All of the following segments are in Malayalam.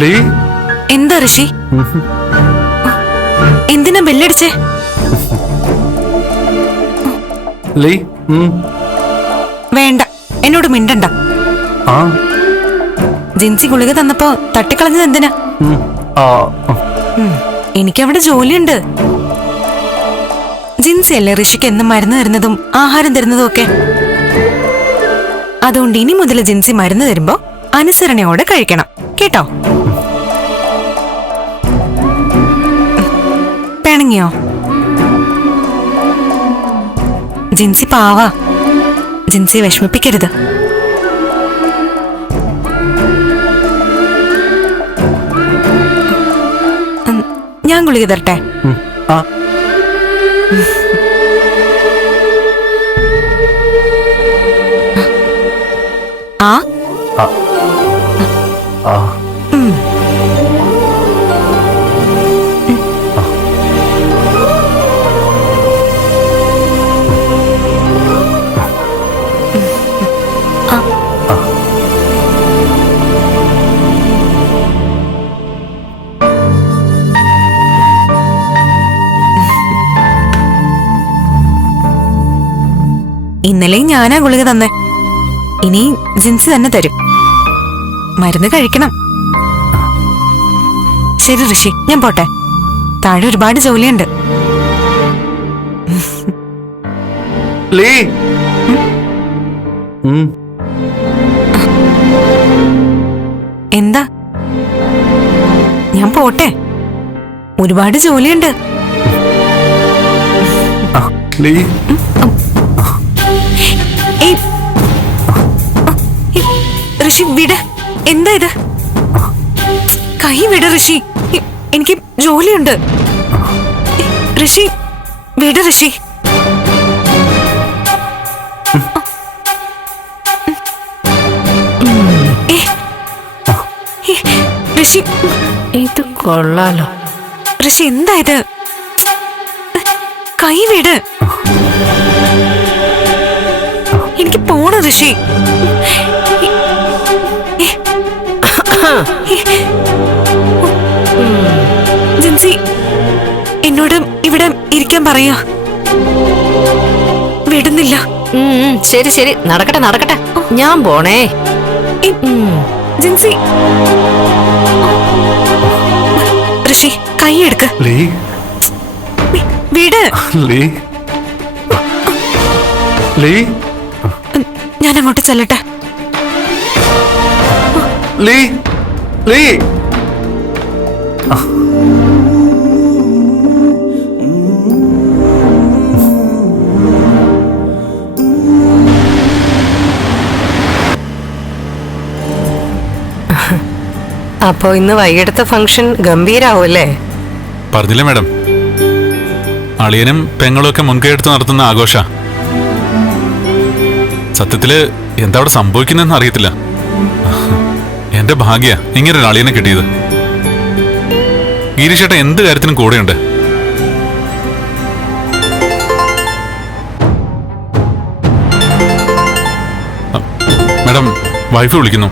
ലീ എന്താ ഋഷി? എന്തിനാ ബെല്ലടിച്ചേ? ലീ വേണ്ട, എന്നോട് മിണ്ടണ്ട. ആ ജിൻസി ഗുളിക തന്നപ്പോ തട്ടിക്കളഞ്ഞത് എന്തിനാ? എനിക്കവിടെ ജോലിയുണ്ട്. ജിൻസി അല്ലേ ഋഷിക്ക് എന്നും മരുന്ന് തരുന്നതും ആഹാരം തരുന്നതും ഒക്കെ. അതുകൊണ്ട് ഇനി മുതൽ ജിൻസി മരുന്ന് തരുമ്പോ അനുസരണയോടെ കഴിക്കണം കേട്ടോ. പിണങ്ങിയോ? ജിൻസി പാവാ, ജിൻസി വിഷമിപ്പിക്കരുത്. ഞാൻ ഗുളിക തരട്ടെ? ആ ഇന്നലെ ഞാനാ ഗുളിക തന്നെ. ഇനി ജിൻസി തന്നെ തരും. മരുന്ന് കഴിക്കണം. ശരി ഋഷി, ഞാൻ പോട്ടെ. താഴെ ഒരുപാട് ജോലിയുണ്ട്. ലീ എന്താ? ഞാൻ പോട്ടെ, ഒരുപാട് ജോലിയുണ്ട്. ലീ ഋഷി വിട്. എന്താ ഇത്? കൈ വിട് ഋഷി, എനിക്ക് ജോലിയുണ്ട്. ഋഷി വിട്. ഋഷി ഋഷി ഇത് കൊള്ളാലോ. ഋഷി എന്താ ഇത്? കൈ വിട്. എനിക്ക് പോണം ഋഷി. ജിൻസി എന്നോട് ഇവിടെ ഇരിക്കാൻ പറയാ. വിടുന്നില്ല. ശരി ശരി, നടക്കട്ടെ നടക്കട്ടെ, ഞാൻ പോണേ. ജിൻസി ഋഷി കൈ എടുക്ക്. വിട്. ഞാൻ അങ്ങോട്ട് ചെല്ലട്ടെ. ലീ ലീ അപ്പോ ഇന്ന് വൈകിട്ടത്തെ ഫംഗ്ഷൻ ഗംഭീരാവൂല്ലേ? പറഞ്ഞില്ലേ മാഡം, അളിയനും പെങ്ങളും ഒക്കെ മുൻകൈ എടുത്ത് നടത്തുന്ന ആഘോഷ. സത്യത്തില് എന്താ അവിടെ സംഭവിക്കുന്നതെന്ന് അറിയത്തില്ല. എന്റെ ഭാഗ്യ ഇങ്ങനെ ഒരു അളിയനെ കിട്ടിയത്. ഗിരീഷേട്ടൻ എന്ത് കാര്യത്തിനും കൂടെയുണ്ട്. മാഡം, വൈഫ് വിളിക്കുന്നു,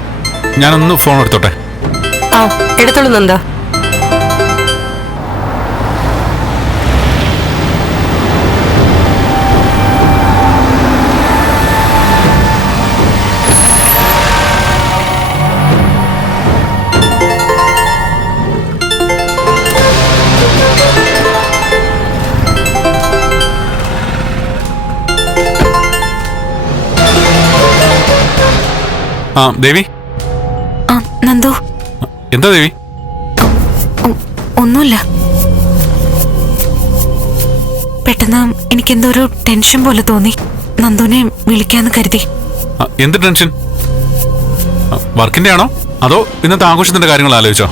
ഞാനൊന്ന് ഫോൺ എടുത്തോട്ടെ? ആ എടുത്തോളൂ നന്ദ. ആ ദേവി. നന്ദു. എന്താ ദേവി? ഒന്നുമില്ല. പെട്ടെന്ന് എനിക്കെന്തോ ഒരു ടെൻഷൻ പോലെ തോന്നി. നന്ദുവിനെ വിളിക്കാന്ന് കരുതി. എന്ത് ടെൻഷൻ? വർക്കിന്റെ ആണോ അതോ ഇന്നത്തെ ആഘോഷത്തിന്റെ കാര്യങ്ങൾ ആലോചിച്ചോ?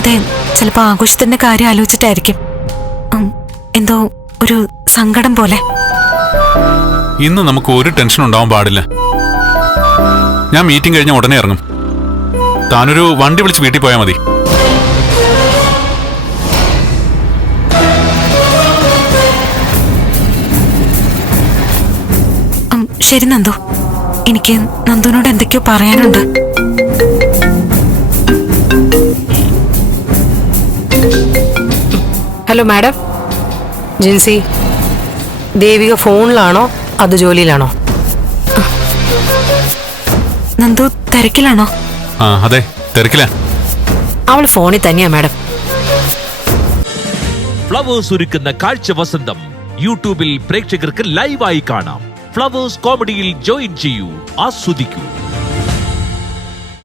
അതെ, ചിലപ്പോ ആഘോഷത്തിന്റെ കാര്യം ആലോചിച്ചിട്ടായിരിക്കും. എന്തോ ഒരു സങ്കടം പോലെ. ഇന്ന് നമുക്ക് ഒരു ടെൻഷൻ ഉണ്ടാവാൻ പാടില്ല. ഞാൻ മീറ്റിംഗ് കഴിഞ്ഞ ഉടനെ ഇറങ്ങും. താനൊരു വണ്ടി വിളിച്ച് വീട്ടിൽ പോയാൽ മതി. ശരി നന്ദു, എനിക്ക് നന്ദുവിനോട് എന്തൊക്കെയോ പറയാനുണ്ട്. ഹലോ മാഡം, ജിൻസി, ദേവിക ഫോണിലാണോ അത് ജോലിയിലാണോ? നന്ദു തിരക്കിലാണോ? ആ അതെ, തിരക്കില്ല. അവൾ ഫോണിൽ തന്നെയാ മാഡം. ഫ്ലവേഴ്സ് ഒരുക്കുന്ന കാഴ്ച വസന്തം യൂട്യൂബിൽ പ്രേക്ഷകർക്ക് ലൈവായി കാണാം. ഫ്ലവേഴ്സ് കോമഡിയിൽ ജോയിൻ ചെയ്യൂ, ആസ്വദിക്കൂ.